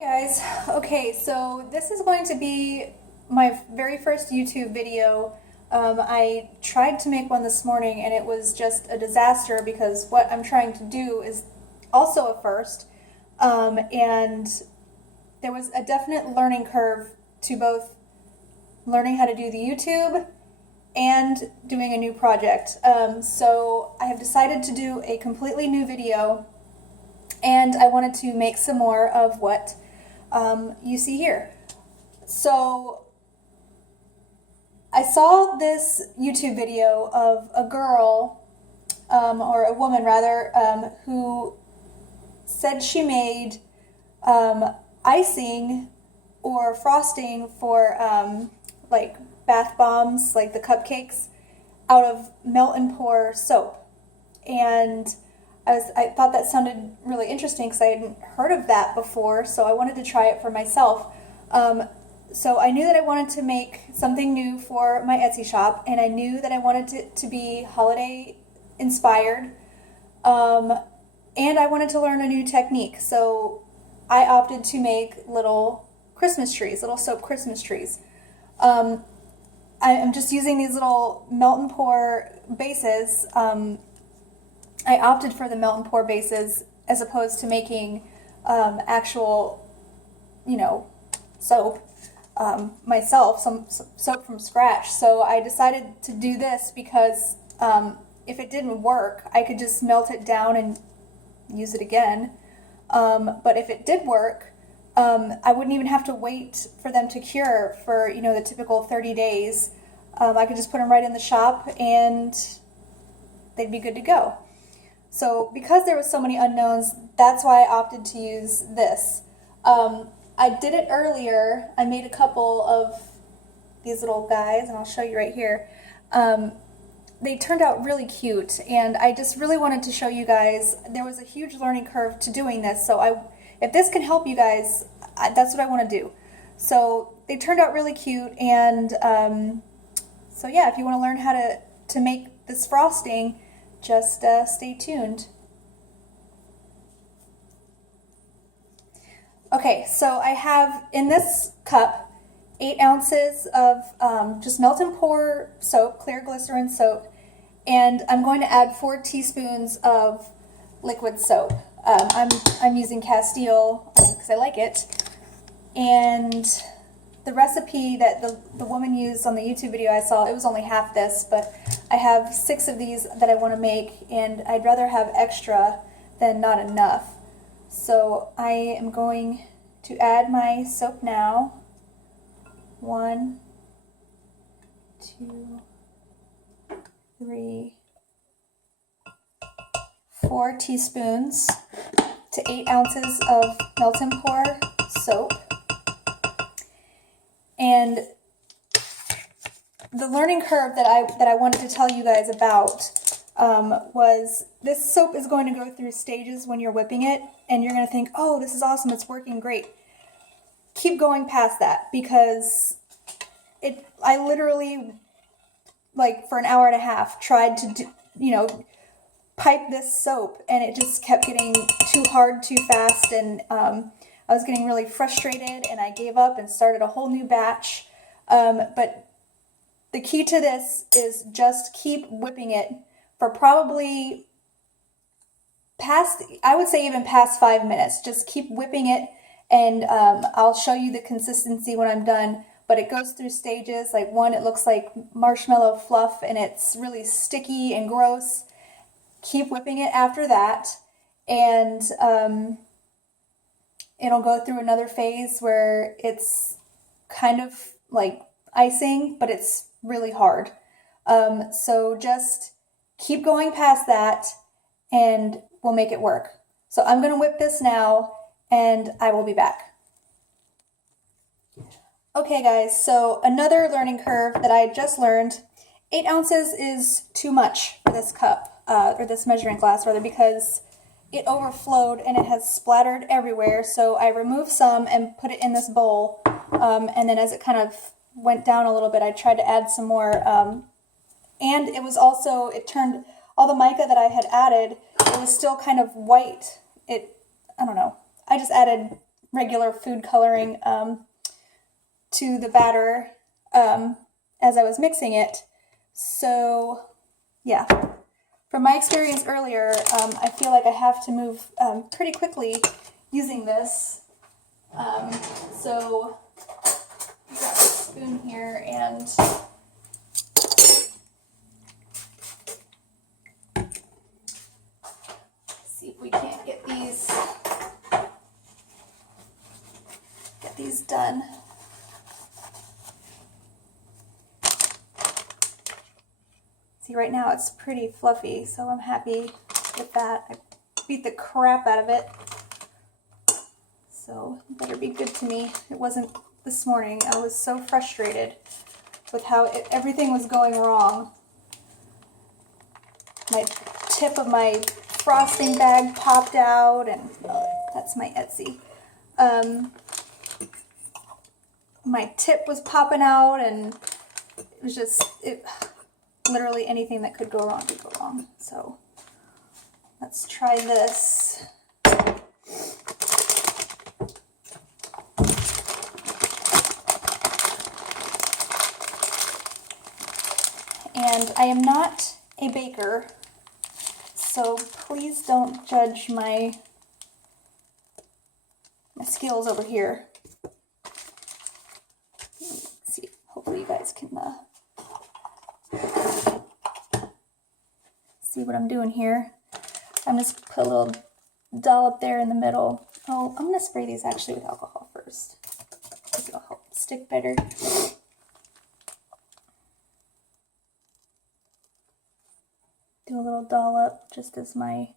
Guys, okay, so this is going to be my very first YouTube video. I tried to make one this morning and it was just a disaster because what I'm trying to do is also a first. And there was a definite learning curve to both learning how to do the YouTube and doing a new project. So I have decided to do a completely new video, and I wanted to make some more of what you see here. So I saw this YouTube video of a girl, or a woman rather, who said she made icing or frosting for like bath bombs, like the cupcakes, out of melt and pour soap. And I thought that sounded really interesting because I hadn't heard of that before, so I wanted to try it for myself. So I knew that I wanted to make something new for my Etsy shop, and I knew that I wanted it to be holiday inspired, and I wanted to learn a new technique. So I opted to make little Christmas trees, little soap Christmas trees. I'm just using these little melt and pour bases. I opted for the melt and pour bases as opposed to making actual, soap myself, some soap from scratch. So I decided to do this because if it didn't work, I could just melt it down and use it again. But if it did work, I wouldn't even have to wait for them to cure for, the typical 30 days. I could just put them right in the shop and they'd be good to go. So because there was so many unknowns, that's why I opted to use this. I did it earlier. I made a couple of these little guys, and I'll show you right here. They turned out really cute, and I just really wanted to show you guys. There was a huge learning curve to doing this, so if this can help you guys, that's what I want to do. So they turned out really cute, and so yeah, if you want to learn how to make this frosting, just stay tuned. Okay, so I have in this cup 8 ounces of just melt and pour soap, clear glycerin soap, and I'm going to add 4 teaspoons of liquid soap. I'm using Castile because I like it, and the recipe that the woman used on the YouTube video I saw, it was only half this, but I have 6 of these that I want to make, and I'd rather have extra than not enough. So I am going to add my soap now. 1, 2, 3, 4 teaspoons to 8 ounces of melt and pour soap. And the learning curve that I wanted to tell you guys about was this soap is going to go through stages when you're whipping it, and you're going to think, oh, this is awesome, it's working great. Keep going past that, because I literally, like, for an hour and a half tried to pipe this soap, and it just kept getting too hard too fast, and I was getting really frustrated, and I gave up and started a whole new batch. But the key to this is just keep whipping it for probably I would say even past 5 minutes. Just keep whipping it, and I'll show you the consistency when I'm done. But it goes through stages. Like, one, it looks like marshmallow fluff, and it's really sticky and gross. Keep whipping it after that, and it'll go through another phase where it's kind of like icing, but it's really hard. So just keep going past that, and we'll make it work. So I'm going to whip this now, and I will be back. Okay, guys, so another learning curve that I just learned. 8 ounces is too much for this cup, or this measuring glass, rather, because it overflowed and it has splattered everywhere. So I removed some and put it in this bowl, and then as it kind of went down a little bit, I tried to add some more, and it was also, it turned, all the mica that I had added, it was still kind of white. I don't know, I just added regular food coloring to the batter as I was mixing it. So, yeah. From my experience earlier, I feel like I have to move pretty quickly using this. So, I've got a spoon here and see if we can't get these done. See, right now it's pretty fluffy, so I'm happy with that. I beat the crap out of it, so it better be good to me. It wasn't this morning. I was so frustrated with how everything was going wrong. My tip of my frosting bag popped out, and that's my Etsy. My tip was popping out, and it was just, literally anything that could go wrong could go wrong. So let's try this. And I am not a baker, so please don't judge my skills over here. Let's see, hopefully you guys can see what I'm doing here. I'm just put a little dollop there in the middle. Oh, I'm gonna spray these actually with alcohol first. Maybe it'll help stick better. Do a little dollop just as my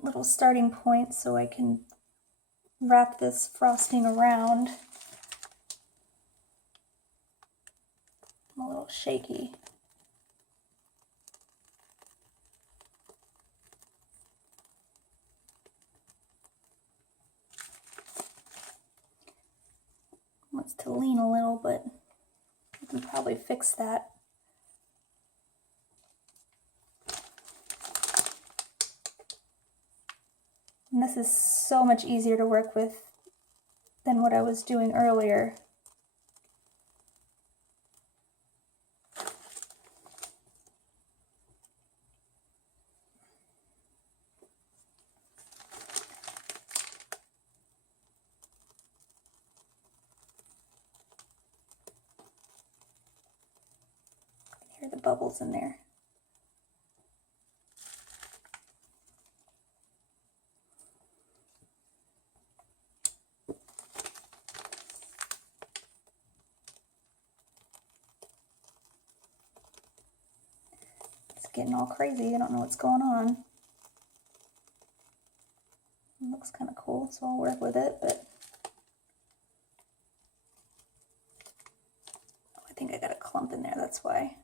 little starting point so I can wrap this frosting around. I'm a little shaky. Wants to lean a little, but I can probably fix that. And this is so much easier to work with than what I was doing earlier. Hear the bubbles in there. It's getting all crazy. I don't know what's going on. It looks kind of cool, so I'll work with it, but I think I got a clump in there, that's why.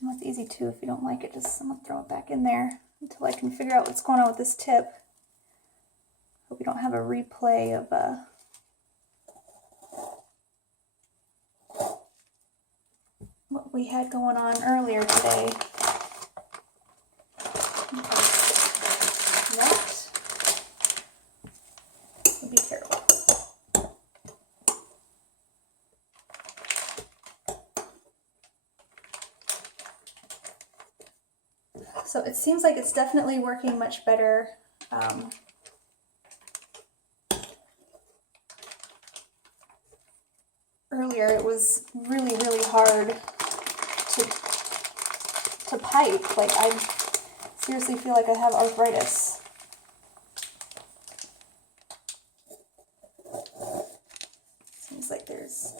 Well, it's easy too. If you don't like it, just I'm gonna throw it back in there until I can figure out what's going on with this tip. Hope we don't have a replay of what we had going on earlier today. That would be terrible. So it seems like it's definitely working much better. Earlier it was really, really hard to pipe. Like, I seriously feel like I have arthritis. Seems like there's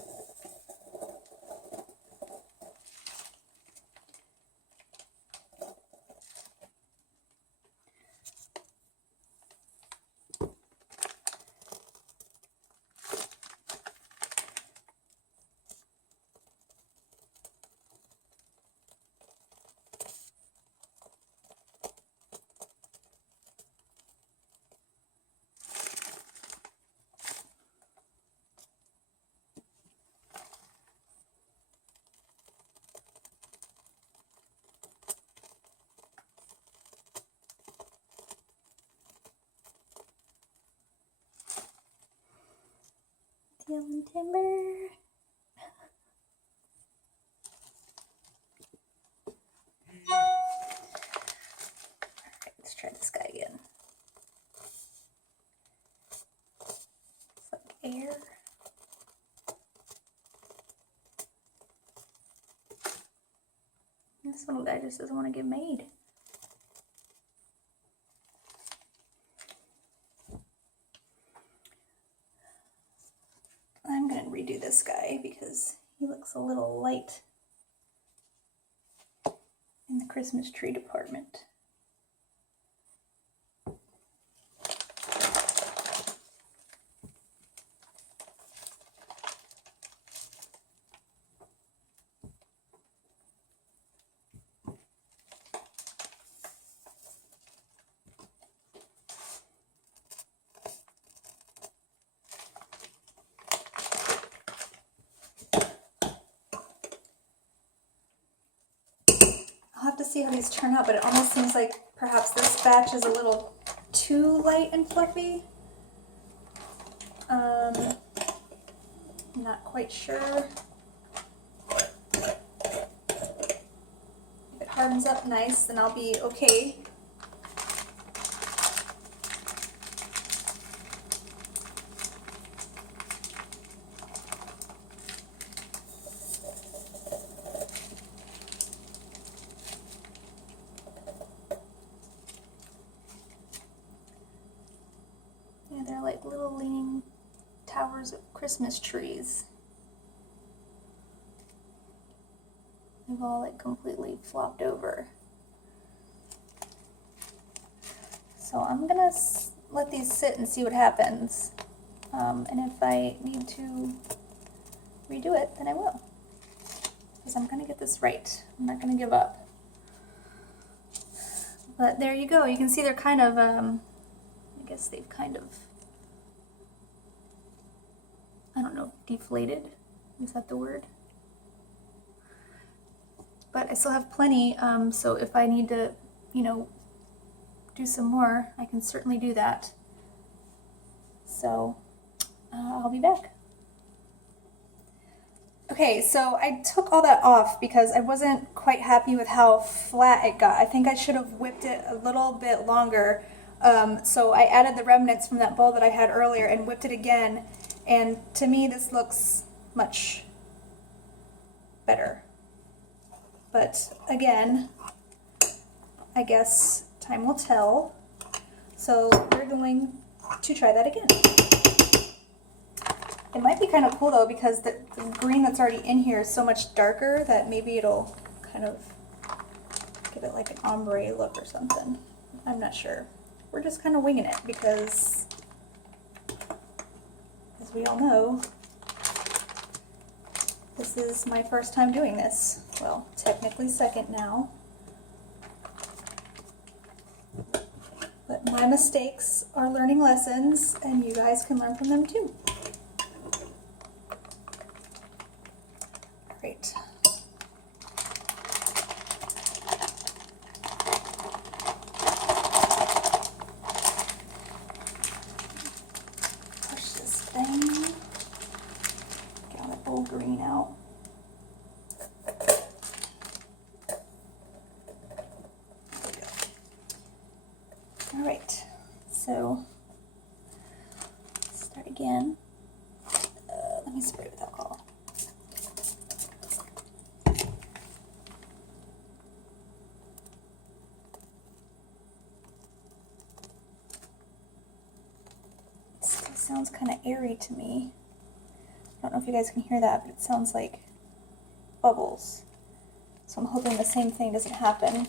feeling timber. Alright, let's try this guy again. It's like air. This little guy just doesn't want to get made. I'm going to redo this guy because he looks a little light in the Christmas tree department. I'll have to see how these turn out, but it almost seems like perhaps this batch is a little too light and fluffy. Not quite sure. If it hardens up nice, then I'll be okay. Yeah, they're like little leaning towers of Christmas trees. They've all like completely flopped over. So I'm gonna let these sit and see what happens. And if I need to redo it, then I will. Because I'm gonna get this right. I'm not gonna give up. But there you go. You can see they're kind of, I guess they've kind of, I don't know, deflated. Is that the word? But I still have plenty, so if I need to, you know, do some more, I can certainly do that. So, I'll be back. Okay, so I took all that off because I wasn't quite happy with how flat it got. I think I should have whipped it a little bit longer. So I added the remnants from that bowl that I had earlier and whipped it again. And to me, this looks much better. But again, I guess time will tell. So we're going to try that again. It might be kind of cool though, because the green that's already in here is so much darker that maybe it'll kind of give it like an ombre look or something. I'm not sure. We're just kind of winging it because, as we all know, this is my first time doing this. Well, technically second now. But my mistakes are learning lessons, and you guys can learn from them too. Great. Push this thing. Get all that old green out. All right, so start again. Let me spray with alcohol. It still sounds kind of airy to me. I don't know if you guys can hear that, but it sounds like bubbles. So I'm hoping the same thing doesn't happen.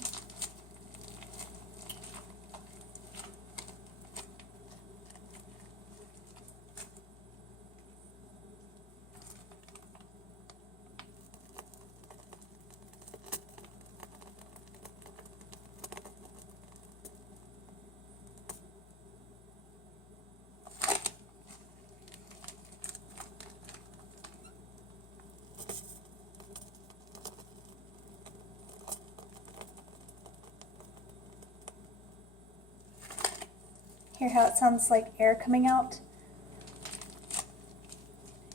Hear how it sounds like air coming out?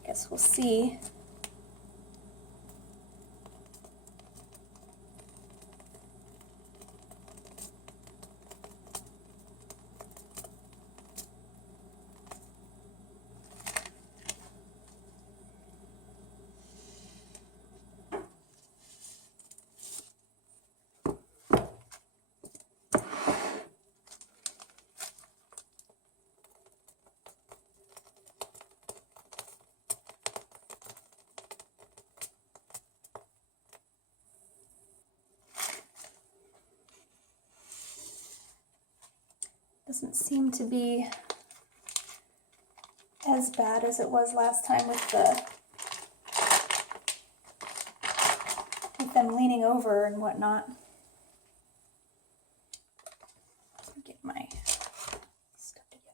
Get guess we'll see. Doesn't seem to be as bad as it was last time with them leaning over and whatnot. Get my stuff together.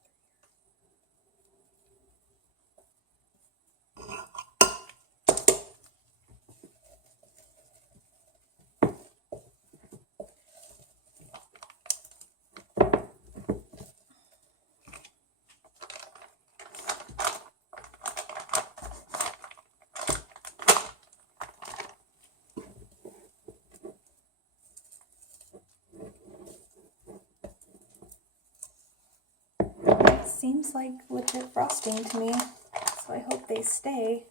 Seems like legit frosting to me, so I hope they stay.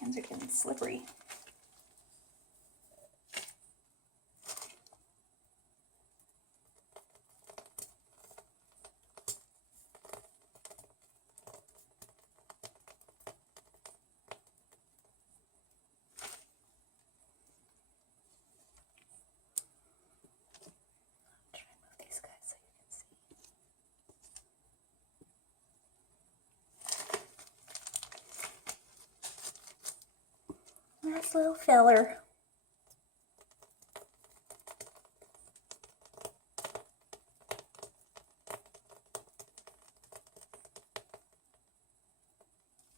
Hands are getting slippery. Nice little feller.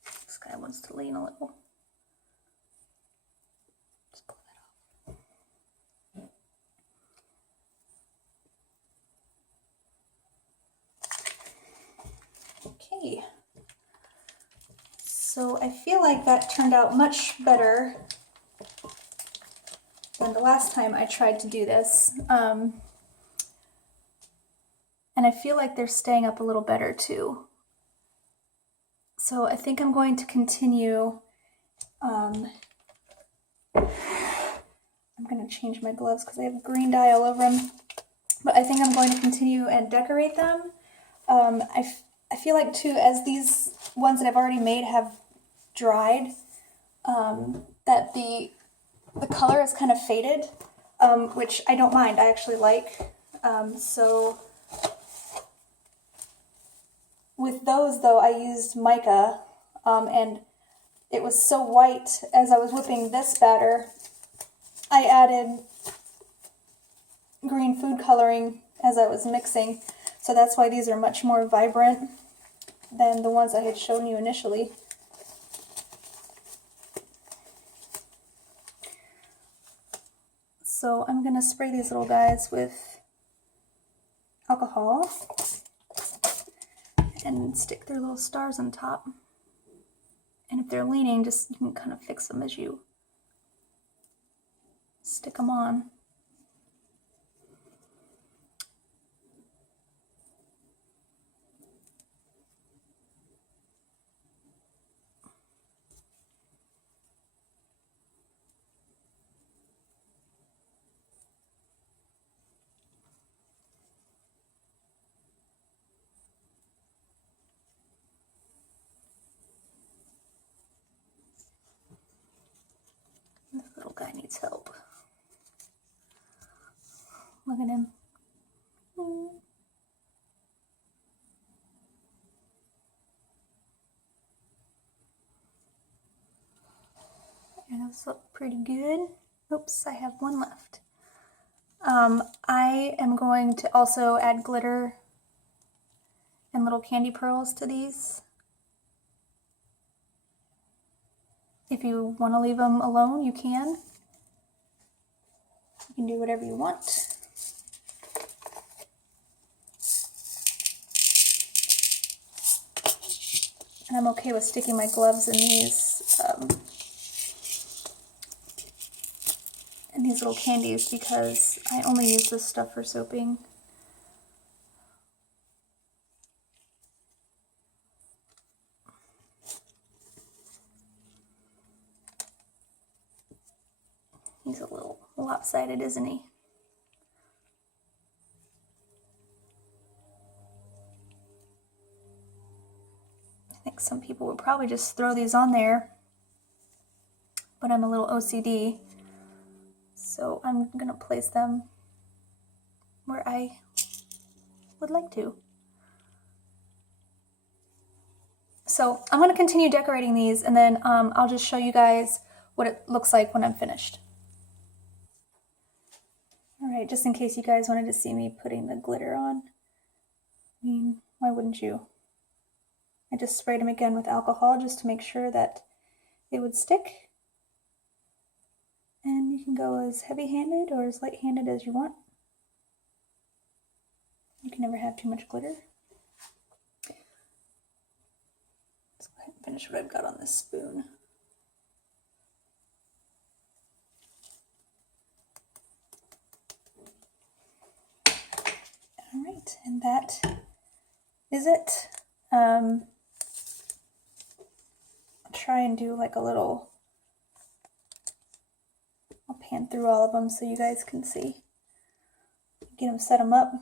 This guy wants to lean a little. Just pull that off. Okay. So I feel like that turned out much better than the last time I tried to do this. And I feel like they're staying up a little better too. So I think I'm going to continue. I'm going to change my gloves because I have green dye all over them. But I think I'm going to continue and decorate them. I feel like too, as these ones that I've already made have dried, that the color is kind of faded, which I don't mind. I actually like. So with those though, I used mica, and it was so white as I was whipping this batter. I added green food coloring as I was mixing, so that's why these are much more vibrant than the ones I had shown you initially. So I'm going to spray these little guys with alcohol and stick their little stars on top. And if they're leaning, just you can kind of fix them as you stick them on. This little guy needs help. Look at him. And those look pretty good. Oops, I have one left. I am going to also add glitter and little candy pearls to these. If you want to leave them alone, you can. You can do whatever you want. And I'm okay with sticking my gloves in these little candies because I only use this stuff for soaping. He's a little lopsided, isn't he? I think some people would probably just throw these on there, but I'm a little OCD, so I'm gonna place them where I would like to. So I'm gonna continue decorating these, and then I'll just show you guys what it looks like when I'm finished. Alright, just in case you guys wanted to see me putting the glitter on. I mean, why wouldn't you? I just sprayed them again with alcohol just to make sure that it would stick. And you can go as heavy-handed or as light-handed as you want. You can never have too much glitter. Let's go ahead and finish what I've got on this spoon. Alright, and that is it. I'll try and do like a little, I'll pan through all of them so you guys can see. Set them up.